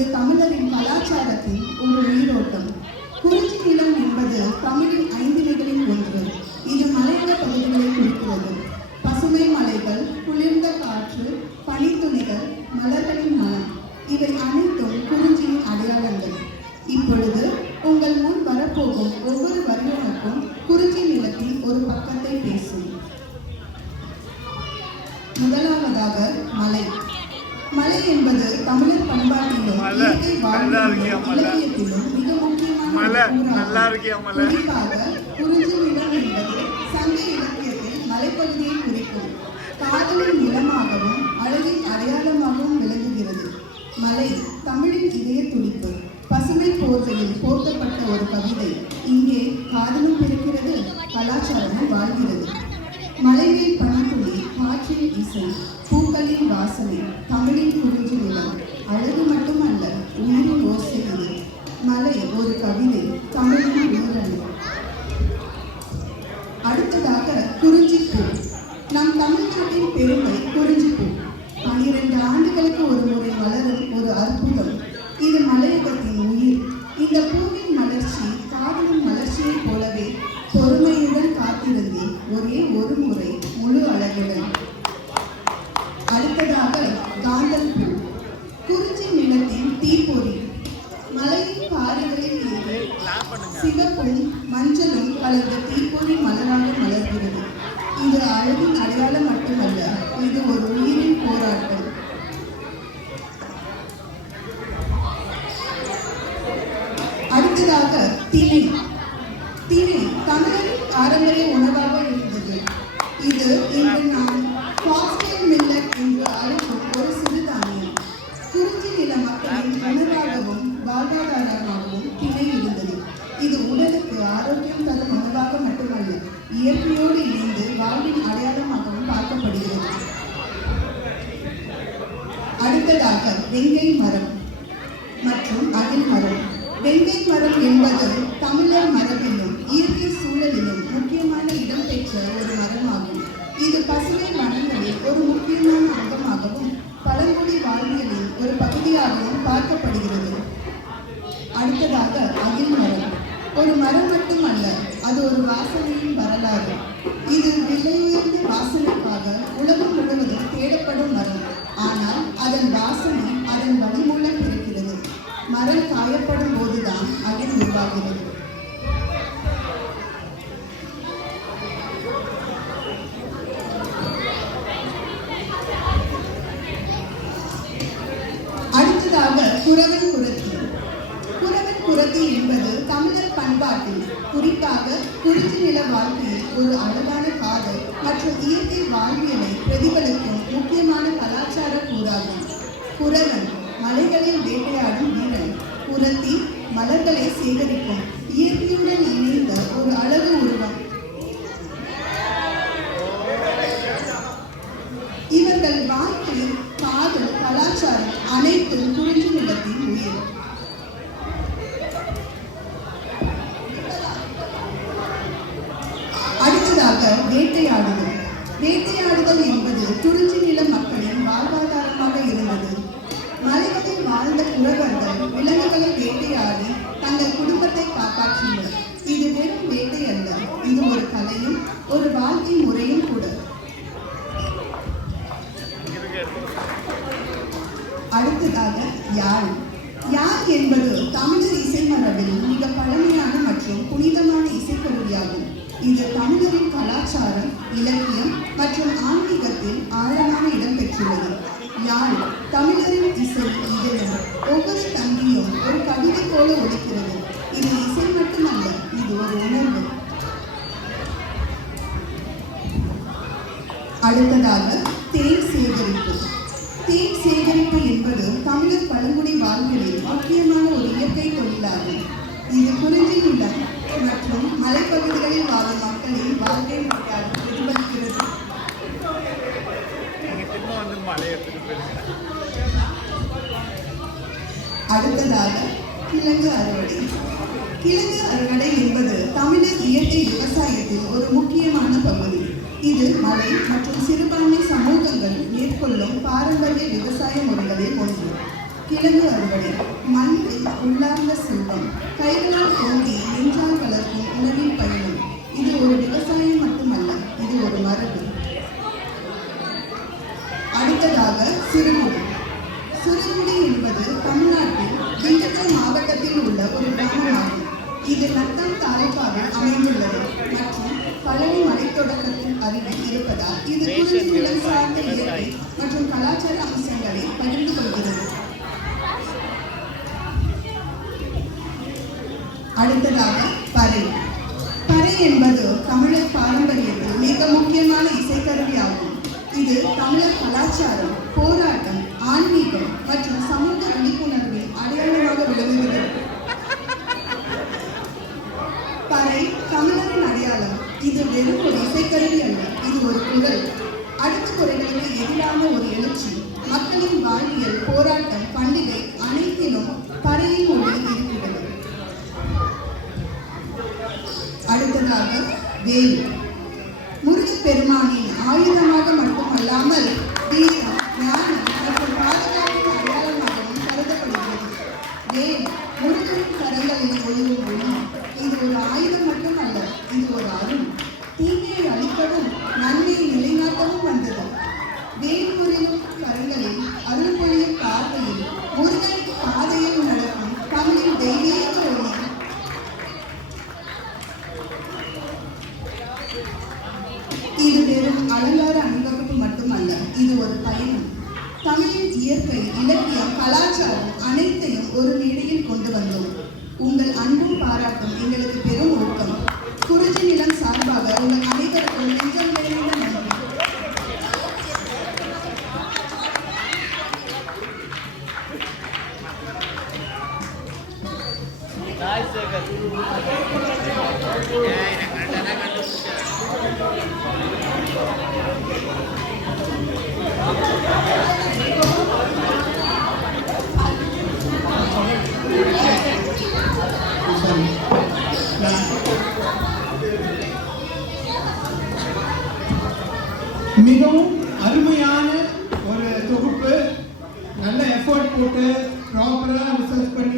இது தமிழரின் கலாச்சாரத்தின் ஒரு உயிரோட்டம் குறிஞ்சி நிலம் என்பது தமிழின் ஐந்திலைகளில் ஒன்று. இது மலையக பகுதிகளை குறிக்கிறது. பசுமை மலைகள் குளிர்ந்த காற்று பனித்துணிகள் மலர்களின் மனம். இவை அனைத்தும் குறிஞ்சியின் அடையாளங்கள். இப்பொழுது உங்கள் முன் வரப்போகும் ஒவ்வொரு வருடனுக்கும் குறிஞ்சி நிலத்தின் ஒரு பக்கத்தை பேசும் முதலாவதாக மலை. மலை என்பது தமிழர் பண்பாட்டிலும் இயற்கை வாழ்விலும்? இலக்கியத்திலும் மிக முக்கியமான? குறிப்பாக குறிஞ்சி நிலம் என்பது சங்க இலக்கியத்தில் மலைப்பகுதியை குறிக்கும். காதலின் நிலமாகவும் அழகின் அடையாளமாகவும் விளங்குகிறது. மலை தமிழின் இதய துடிப்பு. பசுமை போர்வையில் போர்த்தப்பட்ட ஒரு கவிதை இங்கே காதலும் பிறக்கிறது கலாச்சாரமும் வாழ்கிறது. மலைமேல் பனித்துளி காற்றின் இசை. வாசனை தமிழின் குறிஞ்சி நிலம் அழகு மட்டுமல்ல உயிரின் ஓசை இது மலை ஒரு கவிதை தமிழின் உயிரணி. அடுத்ததாக குறிஞ்சிப்பூ. நம் தமிழ்நாட்டின் பெருமை குறிஞ்சிப்பூ. பனிரெண்டு ஆண்டுகளுக்கு ஒரு முறை அடுத்ததாக காந்தல் பூ குறிஞ்சி நிலத்தின் தீப்பொறி மலையின் பாறைகளில் இருந்து சிவப்பும் மஞ்சளும் கலந்த தீப்பொறி மலராக மலர்கிறது. இது அழகின் அடையாளம் மட்டுமல்ல இது ஒரு உயிரின் போராட்டம். அடுத்ததாக திணை தமிழின் பாரம்பரிய உணவாக இருந்தது இது இன்று நாம் ஃபாஸ்டேட் மில்லட் என்று அழைக்கும் ஒரு சிறுதானியம் குறிஞ்சி நில மக்களின் உணவாகவும் வாழ்வாதாரமாகவும் திணை இருந்தது இது உடலுக்கு ஆரோக்கியம் தரும் உணவாக மட்டுமல்ல இயற்கையோடு இணைந்து வாழ்வின் அடையாளமாகவும் பார்க்கப்படுகிறது அடுத்ததாக வெங்கை மரம் மற்றும் அகில் மரம். வெங்கை மரம் என்பது தமிழர் மரபிலும் இயற்கை சூழலிலும் முக்கியமான இடம்பெற்ற ஒரு மரமாகும். இது பசுமை வனங்களில் ஒரு முக்கியமான அங்கமாகவும் பழங்குடி வாழ்வியலின் ஒரு பகுதியாகவும் பார்க்கப்படுகிறது. அடுத்ததாக அகில் மரம். ஒரு மரம் மட்டுமல்ல அது ஒரு வாசனையின் வரலாறு. இது குறவன் குரத்தி குறவன் குரத்தி என்பது தமிழர் பண்பாட்டில் குறிப்பாக குறிச்சி நில வாழ்க்கையில் ஒரு அழகான காதல் மற்றும் இயற்கை வாழ்வியலை பிரதிபலிக்கும் முக்கியமான கலாச்சார கூறாகும். குறவன் மலைகளில் வேட்டையாடும் வீரன். குரத்தி மலர்களை சேகரிக்கும். இயற்கையுடன் இணைந்த ஒரு அழகு உருவம். இவர்கள் வாழ்க்கை காதல் கலாச்சாரம் அனைத்தும் குறிஞ்சி அடுத்ததாக வேட்டையாடுதல். வேட்டையாடுதல் என்பது குறிஞ்சி நில மக்களின் வாழ்வாதாரமாக இருந்தது. மலைகளில் வாழ்ந்த குறவர்கள் விலங்குகளை வேட்டையாடி தங்கள் குடும்பத்தை காப்பாற்றினர். இது வெறும் வேட்டை அல்ல இது ஒரு கலையும் ஒரு வாழ்க்கை முறையும் கூட. அடுத்ததாக யாழ் யாழ். என்பது தமிழர் இசை மரபில் மிக பழமையான மற்றும் புனிதமான இசைக்கருவியாகும். இது தமிழரின் கலாச்சாரம் இலக்கியம் மற்றும் ஆன்மீகத்தில் ஆழமான இடம் பெற்றுள்ளது யாழ் தமிழரின் இசை இதயம் ஒவ்வொரு தங்கியும் ஒரு கவிதை போல ஒழிக்கிறது இது இசை மட்டுமல்ல இது ஒரு உணர்வு. அடுத்ததாக தேன் சேகரிப்பு. தேன் சேகரிப்பு என்பது தமிழர் பழங்குடி வாழ்வியலில் முக்கியமான ஒரு இயற்கை தொழிலாகும். இது குறிஞ்சி நிலம் மற்றும் மலைப்பகுதிகளில் வாழும் மக்களின் வாழ்க்கை முறையாக பிரதிபலிக்கிறது. அடுத்ததாக கிழங்கு அறுவடை. கிழங்கு அறுவடை என்பது தமிழர் இயற்கை விவசாயத்தில் ஒரு முக்கியமான இது மலை மற்றும் சிறுபான்மை சமூகங்கள் மேற்கொள்ளும் பாரம்பரிய விவசாய முறைகளில் ஒன்று. கிழங்கு அறுவடை மண்ணில் உள்ளார்ந்த செல்வம் கைகளால் தோண்டி நின்றால் வளர்க்கும் உணவின் பயணம். இது ஒரு விவசாயம் மட்டுமல்ல இது ஒரு மரபு. அடுத்ததாக சிறுகுடி சிறுகுடி என்பது தமிழ்நாட்டில் திண்டுக்கல் மாவட்டத்தில் உள்ள ஒரு கிராமமாகும். இது நத்தம் தாலுகாவில் அமைந்த அருகில் இருப்பதால் இது குறிஞ்சி நிலம் சார்ந்த இயற்கை மற்றும் கலாச்சார அம்சங்களை பகிர்ந்து கொள்கிறது. அடுத்ததாக பறை. பறை என்பது தமிழர் பாரம்பரியத்தில் மிக முக்கியமான இசைக்கருவி ஆகும் இது தமிழர் கலாச்சாரம் போராட்டம் ஆன்மீகம் மற்றும் சமூக பறை தமிழரின் அடையாளம். இது வெறும் ஒரு இசைக்கருவி அல்ல இது ஒரு குரல். அடுக்குமுறைகளுக்கு எதிரான ஒரு எழுச்சி. மக்களின் வாழ்வியல் போராட்டம் பண்டிகை அனைத்திலும் பறையின் ஒளி இருக்கிறது அடுத்ததாக வேல். முருகப் பெருமானின் ஆயுதமாக மட்டுமல்லாமல் வீரம் ஞானம் மற்றும் பாதுகாப்பின் அடையாளமாகவும் கருதப்படுகிறது வேல் முருகனின் கரங்களில் ஒளிரும் ஒளி இது ஒரு ஆயுதம் மட்டுமல்ல இது ஒரு அருள் தீமையை அழிக்கவும் நன்மையை நிலைநாட்டவும் வந்தது வேல் முறையும் கரங்களில் அருள் பொழியும் பார்வையில் முருகன் பாதையில் நடக்கும் தமிழின் தெய்வீக ஒளி இது வெறும் அலங்கார அணிவகுப்பு மட்டுமல்ல இது ஒரு பயணம் தமிழின் இயற்கை இலக்கியம் கலாச்சாரம் அனைத்தையும் ஒரு மேடையில் கொண்டு வந்தோம். உங்கள் அன்பும் பாராட்டும் எங்களுக்கு பெரும் ஒழுக்கம். குறிஞ்சி நிலம் சார்பாக உங்கள் அனைவருக்கும் நெஞ்சம் நிறைந்த நன்றி. மிகவும் அருமையான ஒரு தொகுப்பு. நல்ல எஃபோர்ட் போட்டு ப்ராப்பராக ரிசர்ச் பண்ணி